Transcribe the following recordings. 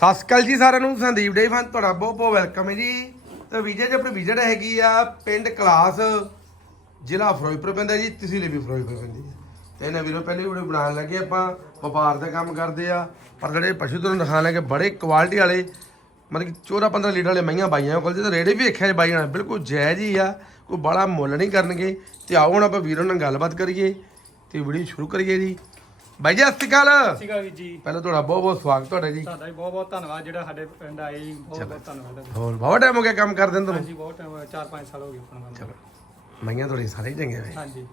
ਸਤਿ ਸ਼੍ਰੀ ਅਕਾਲ ਜੀ ਸਾਰਿਆਂ ਨੂੰ, ਸੰਦੀਪ ਡੇ ਫਨ, ਤੁਹਾਡਾ ਬਹੁਤ ਬਹੁਤ ਵੈਲਕਮ ਹੈ ਜੀ। ਤੇ ਵਿਜੇ ਜੀ, ਆਪਣੀ ਵਿਜਟ ਹੈਗੀ ਆ ਪਿੰਡ ਕਲਾਸ, ਜ਼ਿਲ੍ਹਾ ਫਿਰੋਜ਼ਪੁਰ ਪੈਂਦਾ ਜੀ ਤਹਿਸੀਲ ਵੀ ਫਿਰੋਜ਼ਪੁਰ ਪੈਂਦੀ ਹੈ ਤੇ ਇਹਨਾਂ ਵੀਰੋ, ਪਹਿਲੇ ਵੀਡੀਓ ਬਣਾਉਣ ਲੱਗੇ ਆਪਾਂ, ਵਪਾਰ ਦਾ ਕੰਮ ਕਰਦੇ ਆ, ਪਰ ਜਿਹੜੇ ਪਸ਼ੂ ਤੁਹਾਨੂੰ ਦਿਖਾਣ ਲੱਗੇ, ਬੜੇ ਕੁਆਲਿਟੀ ਵਾਲੇ, ਮਤਲਬ ਕਿ 14 15 ਲੀਟਰ ਵਾਲੇ ਮਈਆਂ ਬਾਈਆਂ ਕੋਲ ਤੇ ਰੇੜੇ ਵੀ ਵੇਖਿਆ ਜੀ ਬਾਈਆਂ ਨਾਲ, ਬਿਲਕੁਲ ਜਾਇਜ਼ ਹੀ ਆ, ਕੋਈ ਬੜਾ ਮੁੱਲ ਨਹੀਂ ਕਰਨਗੇ। ਤੇ ਆਓ ਹੁਣ ਆਪਾਂ ਵੀਰੋ ਨਾਲ ਗੱਲਬਾਤ ਕਰੀਏ, ਤੇ ਵੀਡੀਓ ਸ਼ੁਰੂ ਕਰੀਏ ਜੀ। ਬਾਈ ਜੀ ਸਤਿ ਸ਼੍ਰੀ ਅਕਾਲ। ਸਤਿ ਸ਼੍ਰੀ ਅਕਾਲ ਵੀਰ ਜੀ। ਪਹਿਲਾਂ ਤੁਹਾਡਾ ਬਹੁਤ ਬਹੁਤ ਸਵਾਗਤ ਤੁਹਾਡਾ ਜੀ। ਤੁਹਾਡਾ ਵੀ ਬਹੁਤ ਬਹੁਤ ਧੰਨਵਾਦ ਜਿਹੜਾ ਸਾਡੇ ਪਿੰਡ ਆਏ ਜੀ ਬਹੁਤ ਬਹੁਤ ਧੰਨਵਾਦ ਤੁਹਾਡਾ। ਹੋਰ ਬਹੁਤ ਟਾਈਮ ਹੋ ਗਿਆ ਕੰਮ ਕਰਦੇ ਨੂੰ ਤੁਹਾਨੂੰ? ਹਾਂਜੀ ਬਹੁਤ ਟਾਈਮ 4-5 ਸਾਲ ਹੋ ਗਏ ਆਪਣਾ ਕੰਮ ਚਲੋ। ਮਈਆਂ ਤੁਹਾਡੀ ਸਾਰੇ ਚੰਗੇ ਵੇ ਹਾਂਜੀ।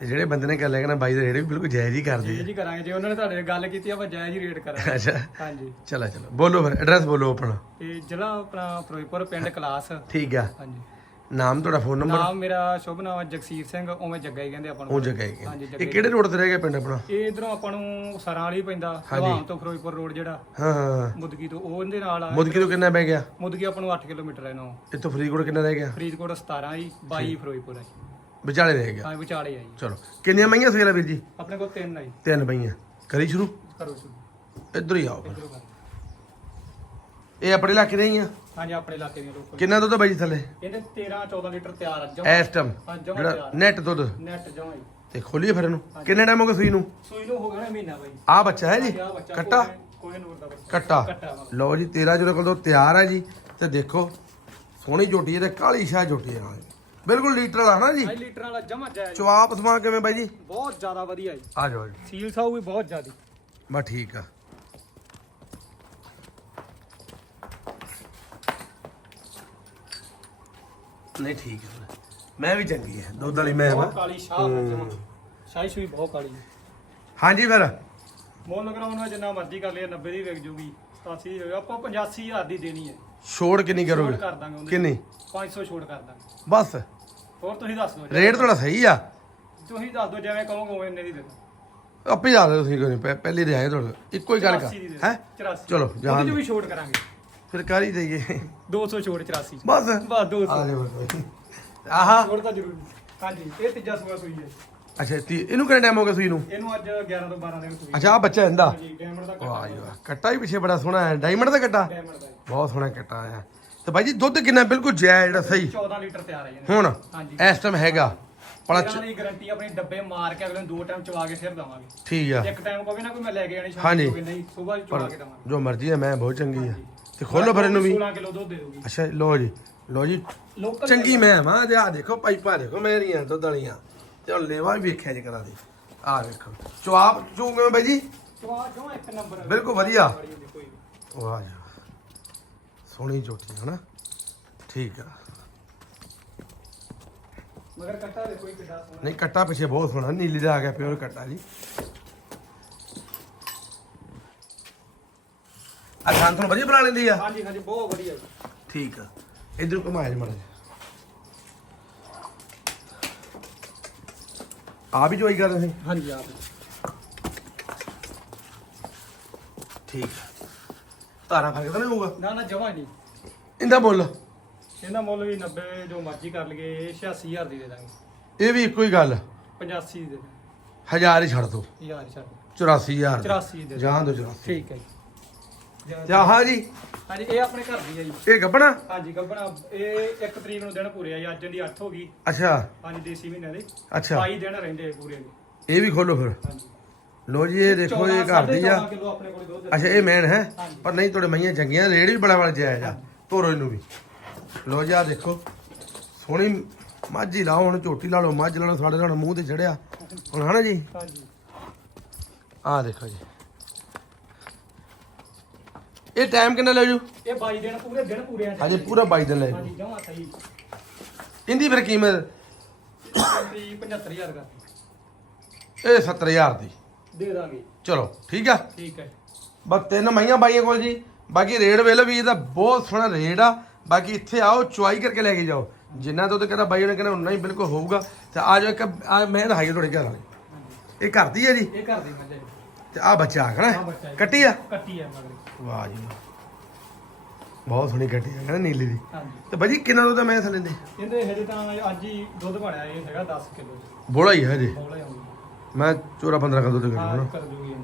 ਤੇ ਜਿਹੜੇ ਬੰਦੇ ਨੇ ਕਰ ਲਿਆ ਕਹਿੰਦਾ ਬਾਈ ਦੇ ਰੇੜੇ ਵੀ ਬਿਲਕੁਲ ਜਾਇਜ਼ ਹੀ ਕਰਦੇ ਜੀ ਜੀ ਕਰਾਂਗੇ ਜੇ ਉਹਨਾਂ ਨੇ ਤੁਹਾਡੇ ਨਾਲ ਗੱਲ ਕੀਤੀ ਆਪਾਂ ਜਾਇਜ਼ ਹੀ ਰੇਟ ਕਰਾਂਗੇ। ਆ ਅੱਛਾ। ਹਾਂਜੀ। ਚਲੋ ਚਲੋ। ਬੋਲੋ ਫਿਰ ਐਡਰੈਸ ਬੋਲੋ ਆਪਣਾ। ਤੇ ਜ਼ਿਲ੍ਹਾ ਆਪਣਾ ਫਿਰੋਜ਼ਪੁਰ ਪਿੰਡ ਕਲਾਸ। ਠੀਕ ਆ। ਹਾਂਜੀ। ਨਾਮ ਤੁਹਾਡਾ ਫੋਨ ਨੰਬਰ ਨਾਮ ਮੇਰਾ ਸ਼ੁਭ ਨਾਮ ਹੈ ਜਗਸੀਰ ਸਿੰਘ ਉਵੇਂ ਜੱਗਾ ਹੀ ਕਹਿੰਦੇ ਆਪਾਂ ਉਹ ਨੂੰ ਜਗ੍ਹਾ ਹੈ ਹਾਂਜੀ ਇਹ ਜੱਗਾ ਕਿਹੜੇ ਰੋਡ ਤੇ ਰਹਿ ਗਿਆ ਪਿੰਡ ਆਪਣਾ? ਇਹ ਇਧਰੋਂ ਆਪਾਂ ਨੂੰ ਸਰਾਂ ਵਾਲੀ ਪੈਂਦਾ ਹਵਾਮ ਤੋਂ ਫਿਰੋਜ਼ਪੁਰ ਰੋਡ ਜਿਹੜਾ। ਹਾਂ ਹਾਂ ਮੁਦਗੀ ਤੋਂ ਉਹ ਇਹਦੇ ਨਾਲ ਆ। ਮੁਦਕੀ ਤੋਂ ਕਿੰਨਾ ਪੈ ਗਿਆ? ਮੁਦਗੀ ਆਪਾਂ ਨੂੰ 8 ਕਿਲੋਮੀਟਰ ਹੈ ਨਾ ਇੱਥੋਂ ਫਰੀਦਕੋਟ ਕਿੰਨਾ ਰਹਿ ਗਿਆ? ਫਰੀਦਕੋਟ 17 ਜੀ 22 ਫਿਰੋਜ਼ਪੁਰ ਹੈ। ਵਿਚਾਲੇ ਰਹਿ ਗਿਆ। ਹਾਂ ਵਿਚਾਲੇ ਆ ਜੀ। ਚਲੋ ਕਿੰਨੀਆਂ ਮਈਆਂ ਸੇਲਾ ਵੀਰ ਜੀ? ਆਪਣੇ ਕੋਲ ਤਿੰਨ ਆ ਜੀ। ਤਿੰਨ ਮਈਆਂ ਕਰੀ ਸ਼ੁਰੂ? ਕਰੋ ਸ਼ੁਰੂ। ਇੱਧਰ ਹੀ ਆਓ ਫਿਰ। ਇੱਧਰੋਂ ਕਰੋ। ਇਹ ਆਪਣੇ ਇਲਾਕੇ ਦੇ ਹੀ ਆ। ਹਾਂਜੀ ਆਪਣੇ ਇਲਾਕੇ ਦੀਆਂ ਲੋਕਲ ਕਿੰਨਾ ਦੁੱਧ ਆ ਬਾਈ ਜੀ ਥੱਲੇ? ਇਹਦੇ 13 14 ਲੀਟਰ ਤਿਆਰ ਆ ਜਮਾ। ਇਸ ਟਾਈਮ ਹਾਂ ਜਮਾ ਜਿਹੜਾ ਤਿਆਰ ਨੈਟ ਦੁੱਧ। ਨੈਟ ਜਮਾ ਹੀ। ਤੇ ਖੋਲੀਏ ਫਿਰ ਇਹਨੂੰ। ਕਿੰਨੇ ਟਾਈਮ ਹੋ ਗਿਆ ਸੂਈ ਨੂੰ? ਸੂਈ ਨੂੰ ਹੋ ਗਿਆ ਨਾ ਮਹੀਨਾ ਬਾਈ। ਆ ਬੱਚਾ ਹੈ ਜੀ? ਬੱਚਾ। ਕੱਟਾ? ਕੋਈ ਨੂਰ ਦਾ ਬੱਚਾ। ਕੱਟਾ। ਕੱਟਾ ਵਾ। ਲਓ ਜੀ 13 ਜਦੋਂ ਕੋਲ ਤੋਂ ਤਿਆਰ ਹੈ ਜੀ। ਤੇ ਦੇਖੋ ਸੋਹਣੀ ਝੋਟੀ ਹੈ ਤੇ ਕਾਲੀ ਸ਼ਾਹ ਝੋਟੀ ਹੈ ਨਾਲ। ਬਿਲਕੁਲ ਲੀਟਰ ਵਾਲਾ ਹਨਾ ਜੀ? ਲੀਟਰ ਵਾਲਾ ਜਮਾ ਜਾਇਜ਼। ਚਵਾਪ ਸਮਾਨ ਕਿਵੇਂ ਬਾਈ ਜੀ? ਬਹੁਤ ਜ਼ਿਆਦਾ ਵਧੀਆ ਜੀ। ਆ ਜਾਓ ਜੀ ਸੀਲ ਸਾਊ ਵੀ ਬਹੁਤ ਜ਼ਿਆਦੀ। ਬਸ ਠੀਕ ਆ। ਨਹੀਂ ਠੀਕ ਹੈ ਮੈਂ ਵੀ ਚੰਗੀ ਹੈ ਦੁੱਧ ਵਾਲੀ ਮੈਂ ਵਾ ਬਹੁਤ ਕਾਲੀ ਸ਼ਾਹ ਜਮਾ ਸ਼ਾਹੀ ਸੂਈ ਬਹੁਤ ਕਾਲੀ ਹੈ। ਹਾਂਜੀ ਫਿਰ। ਮੁੱਲ ਕਰਾਉਣਾ ਜਿੰਨਾ ਮਰਜ਼ੀ ਕਰ ਲਿਆ 90 ਦੀ ਵਿਕ ਜੂਗੀ 87 ਦੀ ਹੋਵੇ ਆਪਾਂ 85000 ਦੀ ਦੇਣੀ ਹੈ। ਛੋੜ ਕਿੰਨੀ ਛੋੜ ਕਰੋਗੇ? ਕਰ ਦਾਂਗੇ ਉਹਦੀ ਕਿੰਨੀ? 500 ਛੋੜ ਕਰ ਦਾਂਗੇ। ਬਸ। ਹੋਰ ਤੁਸੀਂ ਦੱਸ ਦਿਓ। ਜੀ। ਰੇਟ ਤੁਹਾਡਾ ਸਹੀ ਆ? ਤੁਸੀਂ ਦੱਸ ਦਿਓ ਜਿਵੇਂ ਕਹੋਗੇ ਉਵੇਂ ਇੰਨੇ ਦੀ ਦੇ ਦਿਓ ਆਪੇ ਜਾ ਰਹੇ ਤੁਸੀਂ ਕੋਈ ਨਹੀਂ ਪਹਿ- ਪਹਿਲੀ ਰਿਆਇ ਤੁਹਾਡਾ ਇੱਕੋ ਹੀ ਗੱਲ ਕਰ। 84 ਦੀ ਦੇ ਹੈ? 84 ਚਲੋ, ਜਾਣ ਉਹਦੇ ਚ ਦਿਓ। ਵੀ ਛੋੜ ਕਰਾਂਗੇ। ਫਿਰ ਕਰ ਹੀ ਦਈਏ। 200 ਛੋੜ 84 ਬਸ। ਬਸ 200 ਆ ਜਾਓ ਬਸ। ਆਹਾ। ਛੋੜ ਤਾਂ ਜ਼ਰੂਰੀ। ਹਾਂਜੀ ਇਹ ਤੀਜਾ ਸੂਆ ਸੂਈ ਹੈ। ਅੱਛਾ ਤੀ ਇਹਨੂੰ ਕਿੰਨਾ ਟਾਈਮ ਹੋ ਗਿਆ ਸੂਈ ਨੂੰ? ਇਹਨੂੰ ਅੱਜ 11 ਤੋਂ 12 ਦਿਨ ਸੂਈ ਅੱਛਾ ਆ ਬੱਚਾ ਇਹਦਾ। ਡਾਇਮੰਡ ਦਾ ਵਾਹ ਜੀ ਵਾਹ। ਕੱਟਾ ਹੀ ਪਿੱਛੇ ਬੜਾ ਸੋਹਣਾ ਹੈ। ਡਾਇਮੰਡ ਦਾ ਕੱਟਾ? ਬਹੁਤ ਸੋਹਣਾ ਕੱਟਾ ਆ ਤੇ ਬਾਈ ਜੀ ਦੁੱਧ ਕਿੰਨਾ ਬਿਲਕੁਲ ਜੈ ਜਿਹੜਾ ਸਹੀ। 14 ਲੀਟਰ ਤਿਆਰ ਹੈ ਜੀ। ਹੁਣ? ਇਸ ਟਾਈਮ ਹੈਗਾ। ਪਲਾ ਇਹਨਾਂ ਦੀ ਗਾਰੰਟੀ ਆਪਣੀ ਡੱਬੇ ਮਾਰ ਕੇ ਅਗਲੇ ਨੂੰ ਦੋ ਟਾਈਮ ਚਵਾ ਕੇ ਫਿਰ ਦਵਾਂਗੇ। ਠੀਕ ਆ। ਇੱਕ ਟਾਈਮ ਕਹੋਗੇ ਨਾ ਕੋਈ ਮੈਂ ਲੈ ਕੇ ਹਾਂਜੀ। ਸ਼ਾਮ ਨੂੰ ਨਹੀਂ ਸਵੇਰ ਚਵਾ ਕੇ ਦਵਾਂਗੇ। ਜੋ ਮਰਜ਼ੀ ਹੈ ਮੈਂ ਬਹੁਤ ਚੰਗੀ ਆ ਤੇ ਖੋਲੋ ਫਿਰ ਇਹਨੂੰ ਵੀ। 16 ਕਿਲੋ ਦੁੱਧ ਦੇ ਦੂਗੀ ਅੱਛਾ ਲੋ ਜੀ ਲੋ ਜੀ। ਲੋਕਲ ਚੰਗੀ ਮੈਂ ਮਾਂ ਤੇ ਆ ਦੇਖੋ ਪਾਈਪਾਂ ਦੇਖੋ ਮੇਰੀਆਂ ਦੁੱਧ ਵਾਲੀਆਂ। ਤੇ ਹੁਣ ਲੇਵਾ ਵੀ ਵੇਖਿਆ ਜੇ ਕਰਾ ਦੇ ਆ ਵੇਖੋ। ਚੁਆਪ ਚੂਗੇ ਬਾਈ ਜੀ? ਚਵਾ ਜੋ ਇੱਕ ਨੰਬਰ ਬਿਲਕੁਲ ਵਧੀਆ। ਕੋਈ ਵਾਹ ਜੀ ਵਾਹ। ਸੋਹਣੀ ਚੋਟੀ ਹੈ ਨਾ। ਠੀਕ ਆ। ਮਗਰ ਕੱਟਾ ਦੇ ਕੋਈ ਕਿੱਡਾ ਸੋਹਣਾ। ਨਹੀਂ ਕੱਟਾ ਪਿੱਛੇ ਬਹੁਤ ਸੋਹਣਾ ਨੀਲੀ ਦਾ ਆ ਗਿਆ ਪਿਓਰ ਕੱਟਾ ਜੀ। ਆ ਖਾਨ ਤੁਹਾਨੂੰ ਵਧੀਆ ਬਣਾ ਲੈਂਦੀ ਆ? ਹਾਂਜੀ ਹਾਂਜੀ ਬਹੁਤ ਵਧੀਆ। ਠੀਕ ਆ। ਇਧਰ ਘੁਮਾਇਆ ਜੀ ਮਾੜਾ ਆ ਵੀ ਜੋਈ ਕਰ ਰਹੇ ਹਾਂਜੀ ਆਪ ਠੀਕ ਧਾਰਾਂ ਫ਼ਰਕ ਤਾਂ ਨਹੀਂ ਹੋਊਗਾ ਨਾ ਨਾ ਜਮਾ ਨਹੀਂ। ਇਹਦਾ ਮੁੱਲ? ਇਹਦਾ ਮੁੱਲ ਵੀ 90 ਜੋ ਮਰਜ਼ੀ ਕਰ ਲਈਏ 86000 ਦੀ ਦੇ ਦਾਂਗੇ। ਇਹ ਵੀ ਇੱਕੋ ਹੀ ਗੱਲ। 85 ਦੀ ਹਜ਼ਾਰ ਹੀ ਛੱਡ ਦੋ। ਹਜ਼ਾਰ ਛੱਡ 84000 84 ਦੀ ਦੇ ਜਾਂ ਦੋ 84 ਠੀਕ ਹੈ ਜੀ। ਆਹ ਜੀ ਹਾਂਜੀ ਇਹ ਆਪਣੇ ਘਰ ਦੀ ਹੈ ਜੀ। ਇਹ ਗੱਬਣਾ? ਹਾਂਜੀ ਗੱਬਣਾ। ਇਹ ਇੱਕ ਤਰੀਕ ਨੂੰ ਦਿਨ ਪੂਰੇ ਆ ਜੀ ਅੱਜ ਦੀ 8 ਹੋ ਗਈ। ਅੱਛਾ। ਹਾਂਜੀ ਦੇਸੀ ਮਹੀਨੇ ਦੇ। ਅੱਛਾ। 22 ਦਿਨ ਰਹਿੰਦੇ ਪੂਰੇ ਇਹ ਵੀ ਖੋਲੋ ਫਿਰ। ਹਾਂਜੀ। ਲੋ ਜੀ ਇਹ ਦੇਖੋ ਇਹ ਘਰ ਦੀ ਆ। ਅੱਛਾ ਇਹ ਮੈਨ ਹੈ। ਪਰ ਨਹੀਂ ਤੁਹਾਡੇ ਮਈਆਂ ਚੰਗੀਆਂ ਰੇੜ ਵੀ ਬੜਾ ਵਾਲਾ ਜਾਇਜ਼ ਆ ਤੋਰੋ ਇਹਨੂੰ ਵੀ। ਲੋ ਜੀ ਆ ਦੇਖੋ। ਸੋਹਣੀ ਮੱਝ ਲਾਓ ਹੁਣ ਝੋਟੀ ਲਾ ਲਓ। ਮੱਝ ਲਾ ਲਓ ਸਾਡੇ ਨਾਲ ਮੂੰਹ ਤੇ ਚੜਿਆ। ਹੁਣ ਹਨਾ ਜੀ? ਹਾਂਜੀ। ਆ ਦੇਖੋ ਜੀ। ਇਹ ਟਾਈਮ ਕਿੰਨਾ ਲੈ ਜੂ? ਇਹ 22 ਦਿਨ ਪੂਰੇ ਦਿਨ ਪੂਰੇ ਆ ਹਜੇ ਪੂਰਾ 22 ਦਿਨ ਲੈ ਜੂ। ਹਾਂਜੀ ਜਮਾ ਸਹੀ। ਇਹਦੀ ਫਿਰ ਕੀਮਤ? 75000 ਕਰ ਇਹ 70000 ਦੀ। ਦੇ ਦਾਂਗੇ। ਚਲੋ ਠੀਕ ਆ? ਠੀਕ ਹੈ। ਬਸ ਤਿੰਨ ਮਈਆਂ ਬਾਈਆਂ ਕੋਲ ਜੀ। ਬਾਕੀ ਰੇਟ ਵੇਲੇ ਵੀ ਇਹਦਾ ਬਹੁਤ ਸੋਹਣਾ ਰੇਟ ਆ। ਬਾਕੀ ਇੱਥੇ ਆਓ ਚੁਆਈ ਕਰਕੇ ਲੈ ਕੇ ਜਾਓ। ਜਿੰਨਾ ਤੋਂ ਤੇ ਕਹਿੰਦਾ ਬਾਈ ਨੇ ਕਹਿੰਦਾ ਉਨਾ ਹੀ ਬਿਲਕੁਲ ਹੋਊਗਾ। ਤੇ ਆ ਜਾਓ ਇੱਕ ਆ ਮੈਂ ਦਿਖਾਈ ਤੁਹਾਡੇ ਘਰ ਵਾਲੇ। ਇਹ ਘਰ ਦੀ ਹੈ ਜੀ? ਇਹ ਕਰ ਦੇ ਮੈਂ ਜੀ। ਤੇ ਆ ਬੱਚਾ ਆਹ ਹਨਾ ਬੱਚਾ ਜੀ। ਕੱਟੀ ਆ? ਕੱਟੀ ਆ ਮਗਰ। ਵਾਹ ਜੀ ਬਹੁਤ ਸੋਹਣੀ ਕੱਟੀ ਆ ਕਹਿੰਦਾ ਨੀਲੀ ਦੀ। ਹਾਂਜੀ। ਤੇ ਬਾਜੀ ਕਿੰਨਾ ਦੁੱਧ ਮੈਂ ਥੱਲੇ ਦੇ? ਇਹਦੇ ਹਜੇ ਤਾਂ ਅੱਜ ਹੀ ਦੁੱਧ ਬਣਿਆ ਇਹ ਹੈਗਾ 10 ਕਿਲੋ। ਬੋਲਾ ਹੀ ਹੈ ਜੀ ਮੈਂ ਚੋਰਾ 15 ਕਾ ਦੁੱਧ ਕੱਢਣਾ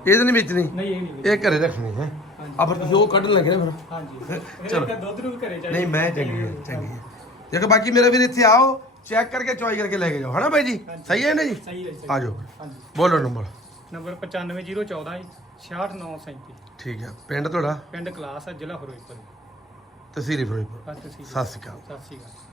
ਇਹ ਤਾਂ ਨਹੀਂ ਵੇਚਣੀ? ਨਹੀਂ ਇਹ ਨਹੀਂ ਇਹ ਘਰੇ ਰੱਖਣੀ ਹੈ। ਆ ਫਿਰ ਤੁਸੀਂ ਉਹ ਕੱਢਣ ਲੱਗੇ ਫਿਰ। ਹਾਂਜੀ। ਚਲੋ। ਦੁੱਧ ਨੂੰ ਵੀ ਘਰੇ ਚਾਹੀਦਾ। ਨਹੀਂ ਮੈਂ ਚੰਗੀ ਹੈ ਚੰਗੀ ਹੈ ਜੇ ਬਾਕੀ ਮੇਰੇ ਵੀਰ ਇੱਥੇ ਆਓ ਚੈੱਕ ਕਰਕੇ ਚੁਆਈ ਕਰਕੇ ਲੈ ਕੇ ਜਾਓ। ਹਨਾ ਬਾਈ ਜੀ? ਸਹੀ ਹੈ ਨਾ ਜੀ? ਆਜੋ ਹਾਂਜੀ। ਬੋਲੋ ਨੰਬਰ। ਨੰਬਰ 95014 ਜੀ 66937 ਠੀਕ ਹੈ। ਪਿੰਡ ਤੁਹਾਡਾ? ਪਿੰਡ ਕਲਾਸ ਹੈ ਜ਼ਿਲ੍ਹਾ ਫਿਰੋਜ਼ਪੁਰ। ਤਹਿਸੀਲ ਫਿਰੋਜ਼ਪੁਰ। ਸਤਿ ਸ਼੍ਰੀ ਅਕਾਲ। ਸਤਿ ਸ਼੍ਰੀ ਅਕਾਲ।